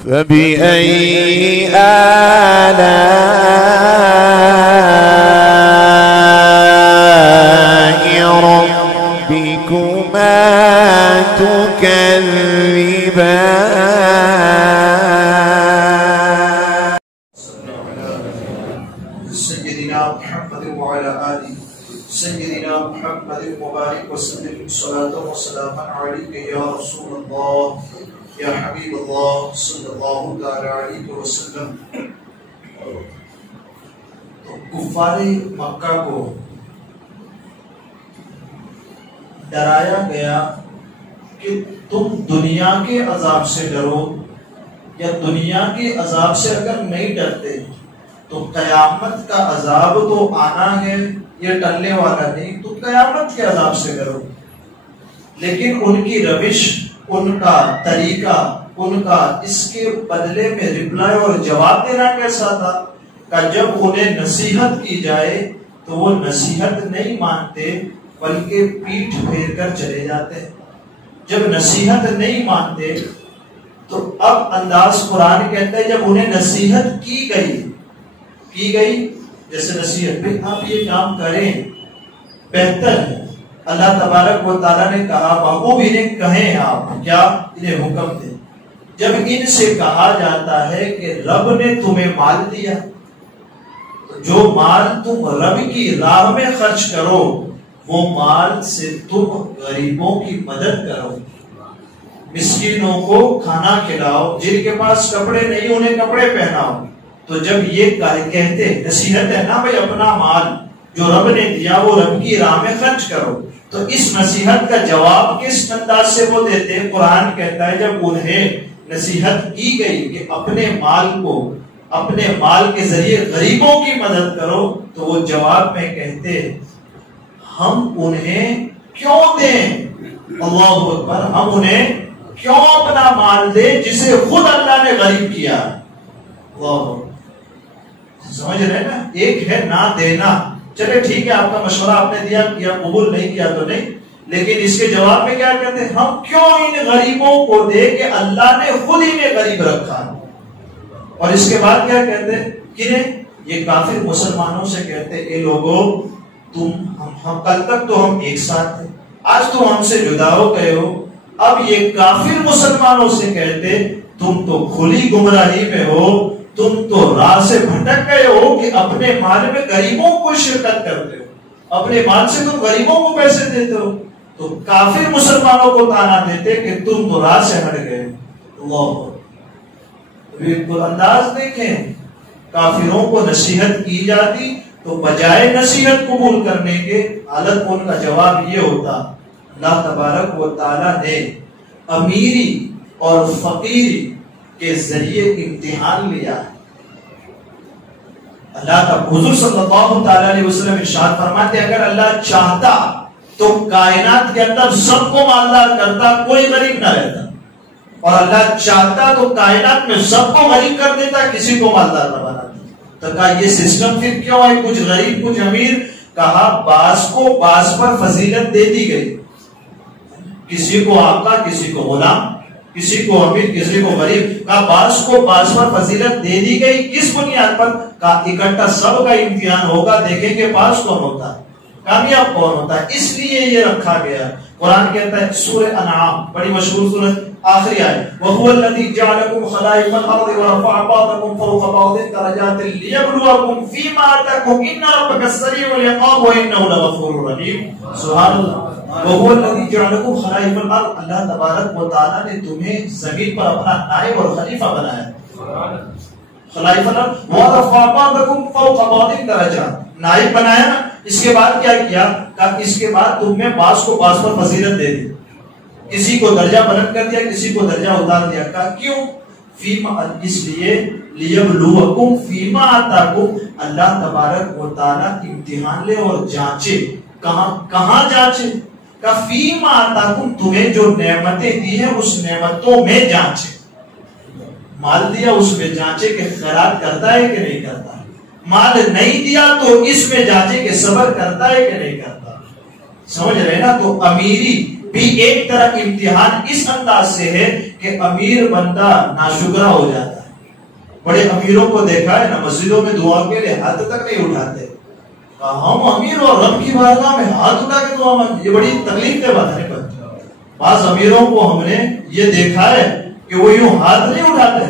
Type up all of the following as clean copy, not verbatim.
فبأي آلاء ربكما تكذبان. سيدنا محمد وعلى آله سيدنا محمد مبارك وسلم صلاة وسلام عليك يا رسول الله یا حبیب اللہ صلی اللہ علیہ وسلم. تو کفار مکہ کو ڈرایا گیا کہ تم دنیا کے عذاب سے ڈرو، یا دنیا کے عذاب سے اگر نہیں ڈرتے تو قیامت کا عذاب تو آنا ہے، یہ ٹلنے والا نہیں، تو قیامت کے عذاب سے ڈرو. لیکن ان کی روش، ان کا طریقہ، ان کا اس کے بدلے میں رپلائی اور جواب دینا کیسا تھا کہ جب انہیں نصیحت کی جائے تو وہ نصیحت نہیں مانتے بلکہ پیٹھ پھیر کر چلے جاتے. جب نصیحت نہیں مانتے تو اب انداز قرآن کہتا ہے جب انہیں نصیحت کی گئی جیسے نصیحت بھی آپ یہ کام کریں بہتر ہے. اللہ تبارک و تعالیٰ نے کہا محبوب انہیں کہیں، آپ کیا انہیں حکم دیں. جب ان سے کہا جاتا ہے کہ رب نے تمہیں مال دیا تو جو مال تم رب کی راہ میں خرچ کرو وہ مال سے تم غریبوں کی مدد کرو، مسکینوں کو کھانا کھلاؤ، جن کے پاس کپڑے نہیں انہیں کپڑے پہناؤ. تو جب یہ کہتے نصیحت ہے نا بھائی، اپنا مال جو رب نے دیا وہ رب کی راہ میں خرچ کرو، تو اس نصیحت کا جواب کس انداز سے وہ دیتے؟ قرآن کہتا ہے جب انہیں نصیحت کی گئی کہ اپنے مال کے ذریعے غریبوں کی مدد کرو تو وہ جواب میں کہتے ہم انہیں کیوں دیں؟ اللہ اکبر، ہم انہیں کیوں اپنا مال دیں جسے خود اللہ نے غریب کیا؟ اللہ سمجھ رہے نا؟ ایک ہے نہ دینا، چلے ٹھیک ہے آپ کا مشورہ آپ نے دیا، کیا قبول نہیں کیا تو نہیں، لیکن اس کے جواب میں کیا کہتے ہیں؟ ہم کیوں ان غریبوں کو دے کہ اللہ نے خود ہی میں غریب رکھا. اور اس کے بعد کیا کہتے ہیں؟ کنہیں؟ یہ کافر مسلمانوں سے کہتے اے لوگوں ہم کل تک تو ہم ایک ساتھ تھے، آج تم ہم سے جدا ہو گئے ہو. اب یہ کافر مسلمانوں سے کہتے تم تو کھلی گمراہی میں ہو، تم تو راہ سے بھٹک گئے ہو کہ اپنے مال میں غریبوں کو شرکت کرتے ہو، اپنے مال سے تم غریبوں کو پیسے دیتے ہو. تو کافر مسلمانوں کو تانا دیتے کہ تم تو راہ سے ہٹ گئے. اللہ بالکل انداز دیکھیں، کافروں کو نصیحت کی جاتی تو بجائے نصیحت قبول کرنے کے حالت ان کا جواب یہ ہوتا. اللہ تبارک و تعالیٰ نے امیری اور فقیری کے ذریعے امتحان لیا. اللہ کا حضور صلی اللہ علیہ وسلم ارشاد فرماتے اگر اللہ چاہتا تو کائنات کے اندر سب کو مالدار کرتا، کوئی غریب نہ رہتا، اور اللہ چاہتا تو کائنات میں سب کو غریب کر دیتا، کسی کو مالدار نہ بناتا. تو کہا یہ سسٹم پھر کیوں ہے؟ کچھ غریب کچھ امیر. کہا بعض کو بعض پر فضیلت دے دی گئی، کسی کو آقا کسی کو غلام، کسی کو امیر کسی کو غریب. کہا بعض کو بعض پر فضیلت دے دی گئی، کس بنیاد پر؟ کہا اکٹھا سب کا امتحان ہوگا، دیکھیں کہ پاس کون ہوتا ہے، کامیاب کون ہوتا ہے، اس لیے یہ رکھا گیا. قرآن کہتا ہے سورہ انعام بڑی مشہور سورہ، آخری آیت وَهُوَ الَّذِي جَعَلَكُمْ خَلَائِفَ الْأَرْضِ وَرَفَعَ بَعْضَكُمْ فَوْقَ بَعْضٍ دَرَجَاتٍ لِيَبْلُوَكُمْ فِيمَا آتَاكُمْ إِنَّ رَبَّكَ سَرِيعُ الْعِقَابِ وَإِنَّهُ لَغَفُورٌ رَحِيمٌ. سبحان اللہ. وَهُوَ الَّذِي جَعَلَكُمْ خَلَائِفَ الْأَرْضِ، اللہ تبارک و تعالیٰ نے تمہیں زمین پر اپنا نائب اور خلیفہ بنایا. خلائف الارض وَرَفَعَ بَعْضَكُمْ فَوْقَ بَعْضٍ دَرَجَاتٍ، نائب بنایا نا. اس کے بعد کیا کیا؟ کہ اس کے بعد تم نے بعض کو بعض پر فضیلت دے دی، کسی کو درجہ بلند کر دیا، کسی کو درجہ اتار دیا. کہا کیوں؟ فیما، اس لیے لیبلوکم فیما آتاکم، اللہ تبارک و تعالیٰ امتحان لے اور جانچے. کہاں جانچے؟ کہ فیما آتاکم، تمہیں جو نعمتیں دی ہیں اس نعمتوں میں جانچے. مال دیا اس میں جانچے کہ خیرات کرتا ہے کہ نہیں کرتا. مال نہیں دیا تو اس میں جانچے کہ صبر کرتا ہے کہ نہیں کرتا. سمجھ رہے نا؟ تو امیری بھی ایک طرح امتحان اس انداز سے ہے کہ امیر بندہ ناشکرا ہو جاتا ہے. بڑے امیروں کو دیکھا ہے نا مسجدوں میں دعا کے لیے ہاتھ تک نہیں اٹھاتے. ہم امیر اور رب کی بارگاہ میں ہاتھ اٹھا کے دعا مانگتے، یہ بڑی تکلیف دہ بات ہے. بعض امیروں کو ہم نے یہ دیکھا ہے کہ وہ یوں ہاتھ نہیں اٹھاتے،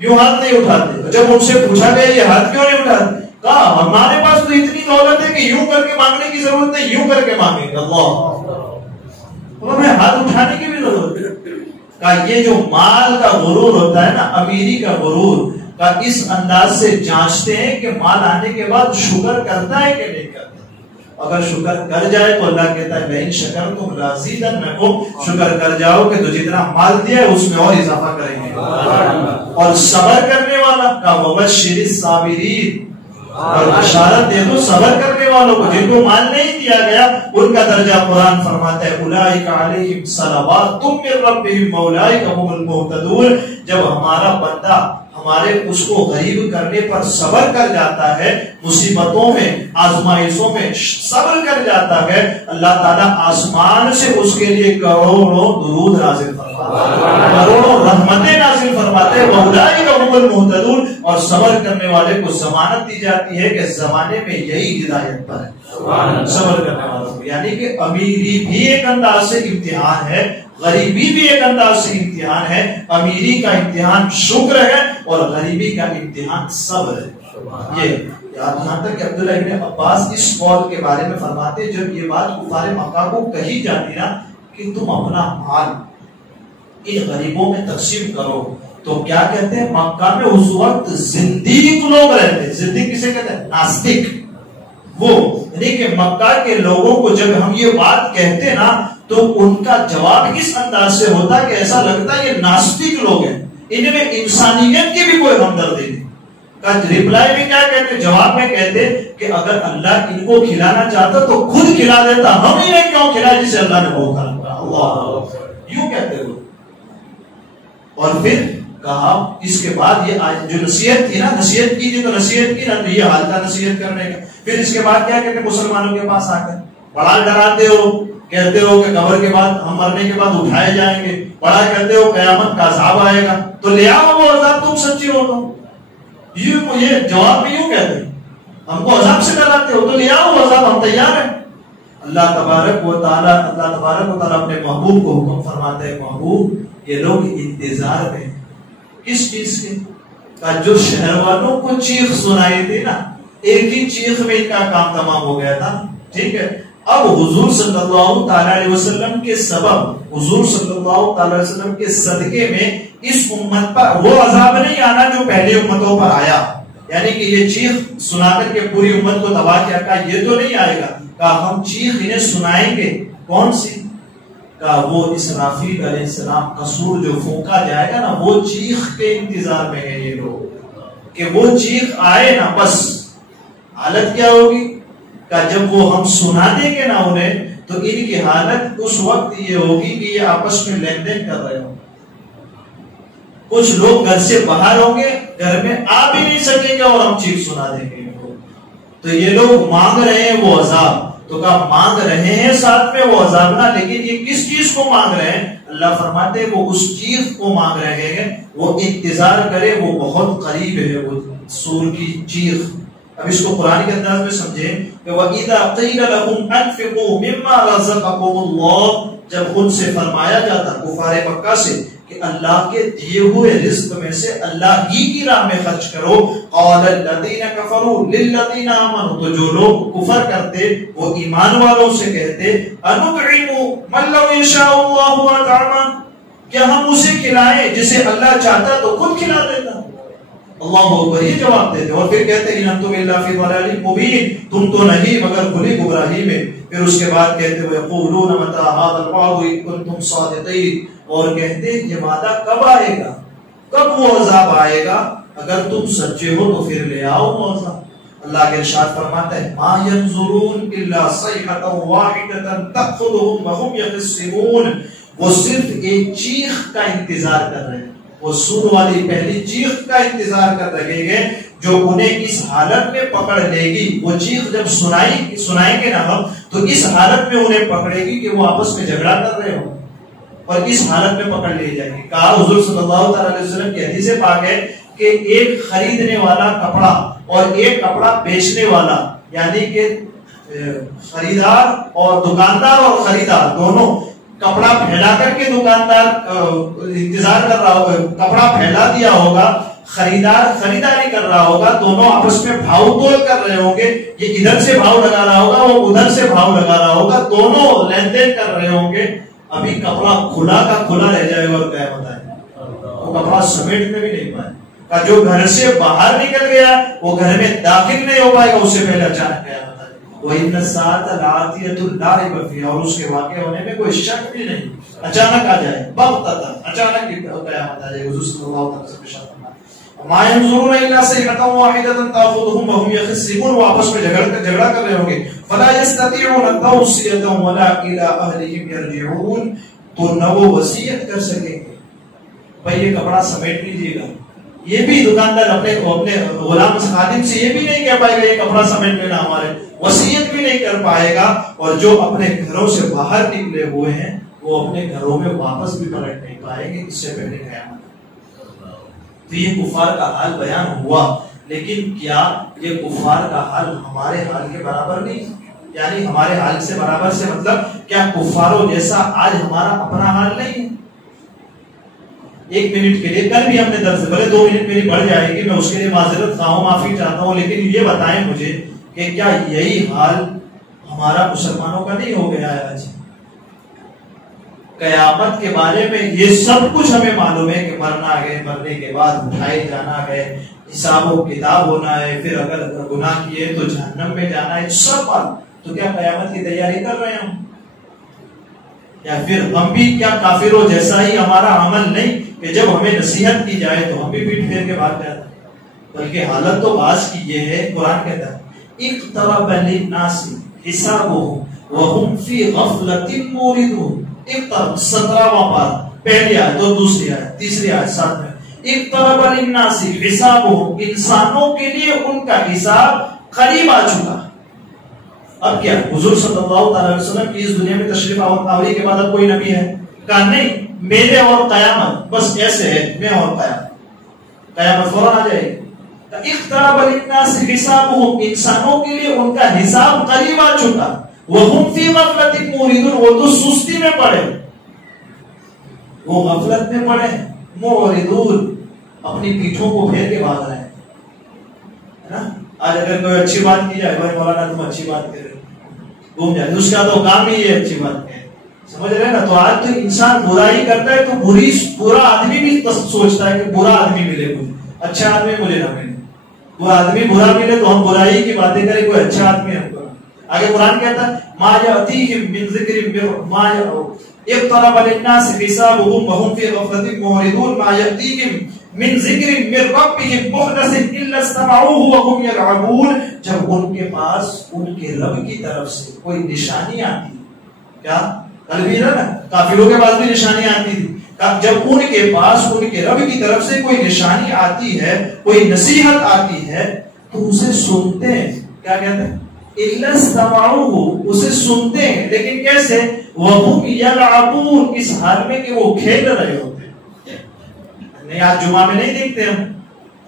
یوں ہاتھ نہیں اٹھاتے. جب ان سے پوچھا گیا یہ ہاتھ کیوں نہیں اٹھاتے، کہا ہمارے پاس تو اتنی دولت ہے کہ یوں کر کے مانگنے کی ضرورت نہیں، یوں کر کے مانگیں گے. اللہ ہمیں ہاتھ اٹھانے کی بھی ضرورت ہے. کہا یہ جو مال کا غرور ہوتا ہے نا، امیری کا غرور کا اس انداز سے جانچتے ہیں کہ مال آنے کے بعد شکر کرتا ہے کہ نہیں کرتا. اگر شکر کر جائے تو اللہ کہتا ہے بہن شکر تم لازیدنکم، شکر کر جاؤ کہ تو جتنا مال دیا ہے اس میں اور اضافہ کریں گے. اور صبر کرنے والا کا وبشر الصابرین، اور بشارت دے دو صبر کرنے والوں کو جن کو مال نہیں دیا گیا ان کا درجہ قرآن فرماتا ہے اولئک علیہم صلوات من ربہم واولئک هم المہتدون. جب ہمارا بندہ ہمارے اس کو غریب کرنے پر صبر کر جاتا ہے، مصیبتوں میں آزمائشوں میں صبر کر جاتا ہے، اللہ تعالیٰ آسمان سے اس کے لیے کروڑوں درود نازل فرماتا ہے، کروڑوں رحمتیں نازل فرماتے ہیں. اولئک هم المہتدون. اور صبر کرنے والے کو ضمانت دی جاتی ہے کہ زمانے میں یہی ہدایت پر ہے صبر کرنے والوں کو. یعنی کہ امیری بھی ایک انداز سے امتحان ہے، غریبی بھی ایک انداز سے امتحان ہے. امیری کا امتحان شکر ہے اور غریبی کا امتحان صبر ہے. یہ یہاں تک کہ عبداللہ ابن عباس اس قول کے بارے میں فرماتے جب یہ بات کفار مکہ کو کہی جاتی نا کہ تم اپنا مال ان غریبوں میں تقسیم کرو، تو کیا کہتے ہیں مکہ میں اس وقت زندیق لوگ رہتے. زندیق کسے کہتے ہیں؟ ناستک. وہ یعنی کہ مکہ کے لوگوں کو جب ہم یہ بات کہتے نا تو ان کا جواب اس انداز سے ہوتا کہ ایسا لگتا ہے یہ ناستک لوگ ہیں، ان میں انسانیت کی بھی کوئی ہمدردی نہیں. کا ریپلائی میں کیا کہتے، جواب میں کہتے کہ اگر اللہ ان کو کھلانا چاہتا تو خود کھلا دیتا، ہم ہی نے کیوں کھلایا جسے اللہ نے بہت کرم کرا. اللہ یوں کہتے وہ. اور پھر کہا اس کے بعد یہ جو نصیحت تھی نا، نصیحت کی تھی تو نصیحت کی نا تو یہ حال تھا نصیحت کرنے کا. پھر اس کے بعد کیا کہتے مسلمانوں کے پاس آ کر بڑا ڈراتے ہو، کہتے ہو کہ قبر کے بعد ہم مرنے کے بعد اٹھائے جائیں گے، بڑا کہتے ہو قیامت کا عذاب آئے گا، تو لے آؤ وہ عذاب تم سچی ہو تو. یہ جواب میں یوں کہتے ہیں ہم کو عذاب سے ڈراتے ہو تو لے آؤ وہ عذاب، ہم تیار ہیں. اللہ تبارک و تعالیٰ اپنے محبوب کو حکم فرماتے ہیں محبوب یہ لوگ انتظار میں کس چیز کے کا جو شہر والوں کو چیخ سنائی تھی نا، ایک ہی چیخ میں ان کا کام تمام ہو گیا تھا. ٹھیک ہے، اب حضور صلی اللہ تعالی علیہ وسلم کے سبب، حضور صلی اللہ تعالی علیہ وسلم کے صدقے میں اس امت پر وہ عذاب نہیں آنا جو پہلی امتوں پر آیا. یعنی کہ یہ چیخ سنا کر کے پوری امت کو تباہ کیا، کہا یہ تو نہیں آئے گا. کہا ہم چیخ انہیں سنائیں گے. کون سی؟ کہا وہ اسرافیل علیہ السلام کا سور جو پھونکا جائے گا نا، وہ چیخ کے انتظار میں ہے یہ لوگ کہ وہ چیخ آئے نا. بس حالت کیا ہوگی کہ جب وہ ہم سنا دیں گے نا انہیں تو ان کی حالت اس وقت یہ ہوگی کہ یہ آپس میں لین دین کر رہے ہوں. کچھ لوگ گھر سے باہر ہوں گے، گھر میں آ بھی نہیں سکیں گے اور ہم چیخ سنا دیں گے ان کو. تو یہ لوگ مانگ رہے ہیں وہ عذاب، تو کہا مانگ رہے ہیں ساتھ میں وہ عذاب نہ، لیکن یہ کس چیز کو مانگ رہے ہیں؟ اللہ فرماتے ہیں وہ اس چیخ کو مانگ رہے ہیں. وہ انتظار کرے، وہ بہت قریب ہے وہ سور کی چیخ. اب اس کو قرآن کے انداز میں سمجھیں کہ وَإِذَا قِيلَ لَهُمْ أَنفِقُوا مِمَّا رَزَقَكُمُ اللَّهُ، جب ان سے فرمایا جاتا کفار مکہ سے کہ اللہ کے دیے ہوئے رزق میں سے اللہ ہی کی راہ میں خرچ کرو. قَالَ الَّذِينَ كَفَرُوا لِلَّذِينَ آمَنُوا، تو جو لوگ کفر کرتے وہ ایمان والوں سے کہتے أَنُطْعِمُ مَن لَّوْ يَشَاءُ اللَّهُ أَطْعَمَهُ، کیا ہم اسے کھلائیں جسے اللہ چاہتا تو خود کھلا دیتا. اللہ اکبر، یہ جواب دیتے. اور پھر کہتے ہیں انتم الا فی ضلال مبین، تم تو نہیں مگر کھلی گمراہی میں. پھر اس کے بعد کہتے ہوئے یقولون متى هذا الوعد ان کنتم صادقین، اور کہتے یہ وعدہ کب آئے گا، کب وہ عذاب آئے گا، اگر تم سچے ہو تو پھر لے آؤ وہ عذاب. اللہ کے ارشاد فرماتا ہے ما ينظرون الا صيحة واحدة تأخذهم وهم يخصمون، وہ صرف ایک چیخ کا انتظار کر رہے ہیں. وہ سور والی پہلی چیخ کا انتظار کر رہے ہیں جو انہیں اس حالت میں پکڑ لے گی. وہ چیخ جب سنائیں گے نا ہم تو اس حالت میں انہیں پکڑے گی کہ وہ آپس میں جھگڑا کر رہے ہو. اور اس حالت میں پکڑ لیے جائیں گے. کہا حضور صلی اللہ تعالی علیہ وسلم کی حدیث پاک ہے کہ ایک خریدنے والا کپڑا اور ایک کپڑا بیچنے والا، یعنی کہ خریدار اور دکاندار اور خریدار دونوں کپڑا پھیلا کر کے دکاندار انتظار کر رہا ہوگا، کپڑا پھیلا دیا ہوگا، خریدار خریداری کر رہا ہوگا، دونوں آپس میں بھاؤ تول کر رہے ہوں گے. یہ ادھر سے بھاؤ لگا رہا ہوگا، وہ ادھر سے بھاؤ لگا رہا ہوگا، دونوں لین دین کر رہے ہوں گے. ابھی کپڑا کھلا کا کھلا رہ جائے گا اور کیا ہوتا ہے وہ کپڑا سمیٹ میں بھی نہیں پائے گا. جو گھر سے باہر نکل گیا وہ گھر میں داخل نہیں ہو پائے گا، اس سے پہلے اچانک گیا ہوتا ہے. وَإِنَّ السَّاعَةَ لَآتِيَةٌ لَا رَيْبَ فِيهَا، اور اس کے واقع ہونے میں کوئی شک بھی نہیں، اچانک آ جائے، بغتتاً اچانک قیامت آ جائے. حضور صلی اللہ علیہ وسلم ارشاد فرمایا ما ينظرون الا صيحة واحدة تأخذهم وهم يخصمون، وہ آپس میں جھگڑا کر رہے ہوں گے. فلا يستطيعون توصية ولا إلى أهلهم يرجعون، تو نہ وہ وصیت کر سکیں گے بھائی یہ کپڑا سمیٹ لیجیے گا. یہ بھی دکاندار اپنے غلام خادم سے یہ بھی نہیں کہہ پائے گا یہ کپڑا سمیٹ لینا ہمارے، وصیت بھی نہیں کر پائے گا. اور جو اپنے گھروں سے باہر نکلے ہوئے ہیں وہ اپنے گھروں میں واپس بھی پلٹ نہیں پائیں گے اس سے پہلے قیامت. تو یہ کفار کا حال بیان ہوا، لیکن کیا یہ کفار کا حال ہمارے حال کے برابر نہیں؟ یعنی ہمارے حال سے برابر سے مطلب کیا کفاروں جیسا آج ہمارا اپنا حال نہیں ہے؟ ایک منٹ کے لیے کل بھی ہم نے درس، بھلے 2 منٹ میری بڑھ جائے گی، میں اس کے لیے معذرت خواہ ہوں، معافی چاہتا ہوں، لیکن یہ بتائیں مجھے کہ کیا یہی حال ہمارا مسلمانوں کا نہیں ہو گیا ہے آج؟ قیامت کے بارے میں یہ سب کچھ ہمیں معلوم ہے کہ مرنا ہے، مرنے کے بعد اٹھائے جانا ہے، حساب و کتاب ہونا ہے، پھر اگر گناہ کیے تو جہنم میں جانا ہے، سب بات. تو کیا قیامت کی تیاری کر رہے ہیں ہم؟ یا پھر ہم بھی کیا کافروں جیسا ہی ہمارا عمل نہیں کہ جب ہمیں نصیحت کی جائے تو ہم بھی پیٹ پھیر کے بھاگ جاتے ہیں؟ بلکہ حالت تو بعض کی یہ ہے، قرآن کہتا ہے اقترب للناس حسابهم وهم فی غفلۃ موردون. 17واں پارہ، پہلی آیت اور دوسری آیت، تیسری آیت ساتھ میں. اقترب للناس حسابهم، انسانوں کے لیے ان کا حساب قریب آ چکا. اب کیا حضور صلی اللہ تعالی وسلم کی اس دنیا میں تشریف آوری کے بعد اب کوئی نبی ہے؟ کہا نہیں، میرے اور قیامت بس ایسے ہے، میں اور قیامت فوراً آ جائے گی. اقترب للناس حسابهم، انسانوں کے لیے ان کا حساب قریب آ چکا. وَهُمْ فِي غَفْلَةٍ مُعْرِضُونَ، وہ تو سستی میں پڑے، وہ غفلت میں پڑے. مُعْرِضُونَ، اپنی پیٹھوں کو پھیر کے بھاگ رہے ہیں. آج اگر کوئی اچھی بات کی جائے، بھائی مولانا تم اچھی بات کر رہے ہو، گھوم جائے، اس کا تو کام ہی ہے اچھی بات ہے، سمجھ رہے نا. تو آج تو انسان برائی کرتا ہے تو برا آدمی بھی سوچتا ہے کہ برا آدمی ملے مجھے، اچھا آدمی مجھے نہ ملے. وہ آدمی برا ملے تو ہم برائی کی باتیں کریں، کوئی اچھا آدمی ہم کو. آگے قرآن کہتا ہے ما یأتیہم من ذکر ما اقترب للناس حسابهم وهم فی غفلۃ معرضون ما یأتیہم من ذکر من ربهم محدث الا استمعوه وهم یلعبون. جب ان کے پاس ان کے رب کی طرف سے کوئی نشانی آتی، کیا کل بھی نا کافروں کے پاس بھی نشانی آتی تھی، جب ان کے پاس ان کے رب کی طرف سے کوئی نشانی آتی ہے، کوئی نصیحت آتی ہے تو اسے سنتے ہیں. کیا کہتے ہیں؟ الا استمعوه، اسے سنتے ہیں، لیکن کیسے؟ وهم یلعبون، اس حال میں کہ وہ کھیل رہے ہوتے ہیں. نہیں آج جمعہ میں نہیں دیکھتے ہم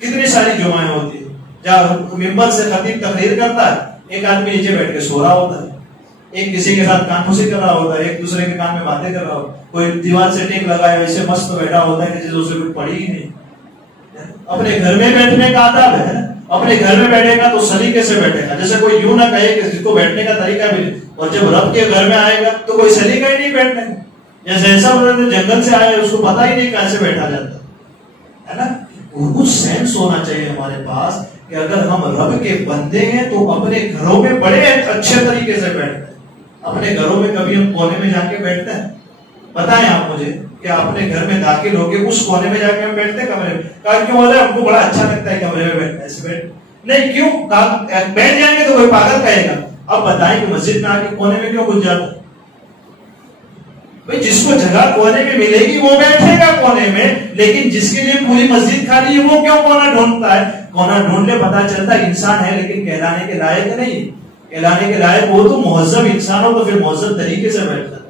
کتنی ساری جمعیں ہوتی ہیں جہاں ممبر سے خطیب تقریر کرتا ہے، ایک آدمی نیچے بیٹھ کے سو رہا ہوتا ہے، ایک کسی کے ساتھ کان پھوسی کر رہا ہوتا ہے، ایک دوسرے کے کان میں باتیں کر رہا ہوتا ہے، کوئی دیوار سے ٹیک لگایا ایسے مست بیٹھا ہوتا ہے کہ جیسے اسے کچھ پڑھی ہی نہیں. اپنے گھر میں بیٹھنے کا آداب ہے، اپنے گھر میں بیٹھے گا تو سلیقے سے بیٹھے گا، جیسے کوئی یوں نہ کہے کہ جس کو بیٹھنے کا طریقہ ملے، اور جب رب کے گھر میں آئے گا تو کوئی سلیقہ ہی نہیں بیٹھنے کا، جیسے ایسا جنگل سے آئے اس کو پتا ہی نہیں کیسے بیٹھا جاتا ہے نا. کچھ سینس ہونا چاہیے ہمارے پاس کہ اگر ہم رب کے بندے ہیں تو اپنے گھروں میں بڑے اچھے طریقے سے بیٹھتے ہیں. اپنے گھروں میں کبھی ہم کونے میں جا کے بیٹھتے ہیں؟ بتائیں آپ مجھے کہ اپنے گھر میں داخل ہو کے اس کونے میں جا کے ہم بیٹھتے ہیں کمرے میں؟ کہا کیوں بولے ہم کو بڑا اچھا لگتا ہے کمرے میں بیٹھنا، ایسے بیٹھ نہیں. کیوں؟ بیٹھ جائیں گے تو کوئی پاگل کہے گا. اب بتائیں کہ مسجد میں آ کے کونے میں کیوں گھس جاتا؟ بھائی جس کو جگہ کونے میں ملے گی وہ بیٹھے گا کونے میں، لیکن جس کے لیے پوری مسجد خالی ہے وہ کیوں کونا ڈھونڈتا ہے؟ کونا ڈھونڈ لے پتا چلتا ہے انسان ہے لیکن کہلانے کے لائق نہیں. کہلانے کے لائق وہ تو مہذب انسان ہو تو پھر مہذب طریقے سے بیٹھتا ہے.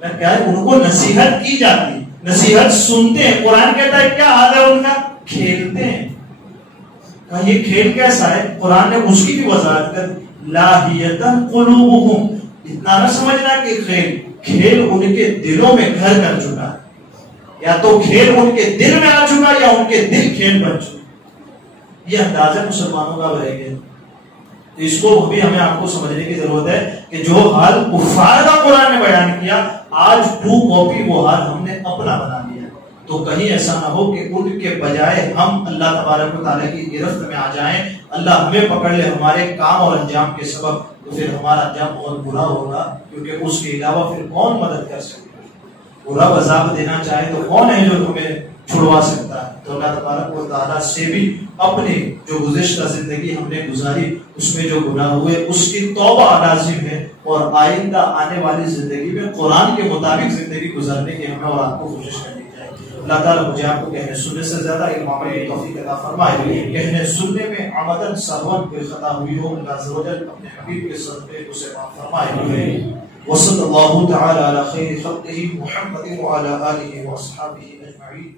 کیا ہے ان کو نصیحت کی جاتی، نصیحت سنتے ہیں. قرآن کہتا ہے کیا حال ہے ان کا؟ کھیلتے ہیں. یہ کھیل کیسا ہے؟ قرآن نے اس کی بھی وضاحت کر لاہیتن قلوبہم. اتنا نہ سمجھنا کہ کھیل ان کے دلوں میں گھر کر چکا ہے، یا تو کھیل ان کے دل میں آ چکا یا ان کے دل کھیل بن چکا. یہ اندازہ مسلمانوں کا رہ گیا. تو اس کو بھی ہمیں آپ کو سمجھنے کی ضرورت ہے کہ جو حال کفار کا قرآن نے بیان کیا، آج ٹو کاپی وہ حال ہم نے اپنا بنا لیا. تو کہیں ایسا نہ ہو کہ ان کے بجائے ہم اللہ تبارک و تعالیٰ کی گرفت میں آ جائیں، اللہ ہمیں پکڑ لے ہمارے کام اور انجام کے سبب، تو پھر ہمارا انجام بہت برا ہوگا. کیونکہ اس کے علاوہ پھر کون مدد کر سکتا ہے؟ وہ رب عذاب دینا چاہے تو کون ہے جو ہمیں چھڑوا سکتا ہے؟ تو اللہ تبارک و تعالیٰ سے بھی اپنی جو گزشتہ زندگی ہم نے گزاری اس میں جو گناہ ہوئے اس کی توبہ لازم ہے، اور آئندہ آنے والی زندگی میں قرآن کے مطابق زندگی گزارنے کی ہمیں اور آپ کو کوشش کرنی چاہیے. اللہ تعالیٰ مجھے آپ کو کہنے سننے سے زیادہ علم عمل کی توفیق عطا فرمائے. کہنے سننے میں عمدن سہون کوئی خطا ہوئی ہو، اللہ عز و جل اپنے حبیب کے صدقے اسے معاف فرمائے. وصلی اللہ تعالی علی خیر خلقہ محمد وعلی آلہ واصحابہ اجمعین.